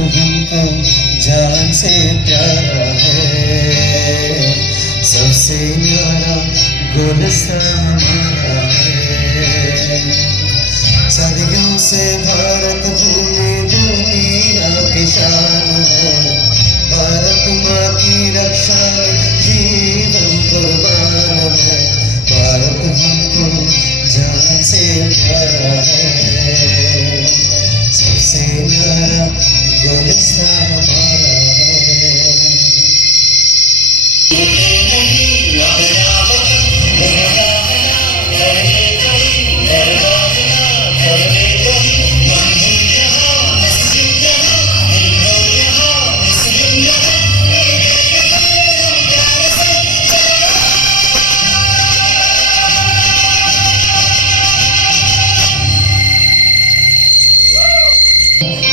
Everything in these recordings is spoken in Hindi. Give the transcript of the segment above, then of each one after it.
हमको जान से प्यारा है, सबसे न्यारा गुलशन हमारा है। सदियों से भारत भूमि दुनिया की शान है, भारत माँ की रक्षा में जीवन कुर्बान है। भारत हमको जान से प्यारा है, सबसे न्यारा गुलशन हमारा है।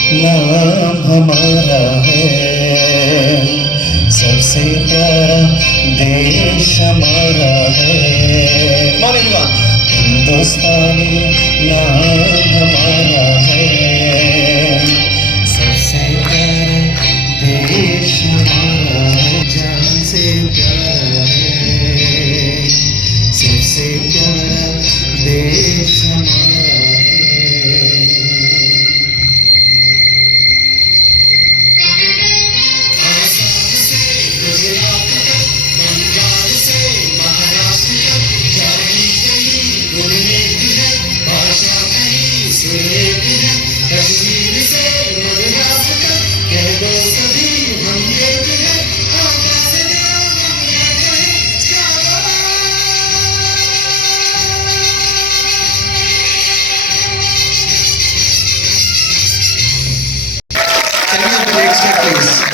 नाम हमारा है, सबसे प्यारा देश हमारा है। हिंदुस्तानी नाम हमारा है, सबसे प्यारा देश हमारा है। जान से प्यारा है, सबसे प्यारा देश हमारा है। Can we have the next step, please?